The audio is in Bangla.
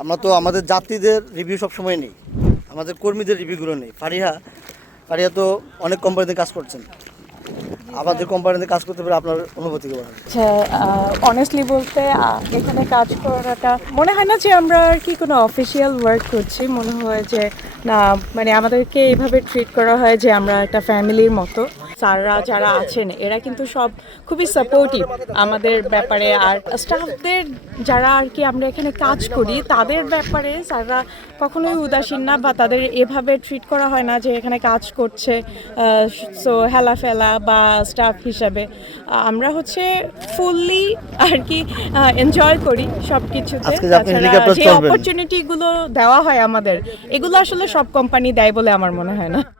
আমরা তো আমাদের যাত্রীদের রিভিউ সবসময় নেই। আমাদের কর্মীদের রিভিউগুলো নেই। ফারিহা ফারিহা তো অনেক কোম্পানিতে কাজ করছেন। আমাদের কোম্পানিতে কাজ করতে পারে, আপনার অনুভূতি কেমন আচ্ছা অনেস্টলি বলতে এখানে কাজ করাটা, মনে হয় না যে আমরা আর কি কোনো অফিসিয়াল ওয়ার্ক করছি। মনে হয় যে, না মানে আমাদেরকে এইভাবে ট্রিট করা হয় যে আমরা একটা ফ্যামিলির মতো। স্যাররা যারা আছেন এরা কিন্তু সব খুবই সাপোর্টিভ আমাদের ব্যাপারে। আর স্টাফদের যারা আর কি আমরা এখানে কাজ করি তাদের ব্যাপারে স্যাররা কখনোই উদাসীন না বা তাদের এভাবে ট্রিট করা হয় না যে এখানে কাজ করছে সো হেলা ফেলা বা স্টাফ হিসাবে। আমরা হচ্ছে ফুললি আর কি এনজয় করি সব কিছুতে যে আপনি তাছাড়া যে অপরচুনিটিগুলো দেওয়া হয় আমাদের এগুলো আসলে সব কোম্পানি দেয় বলে আমার মনে হয় না।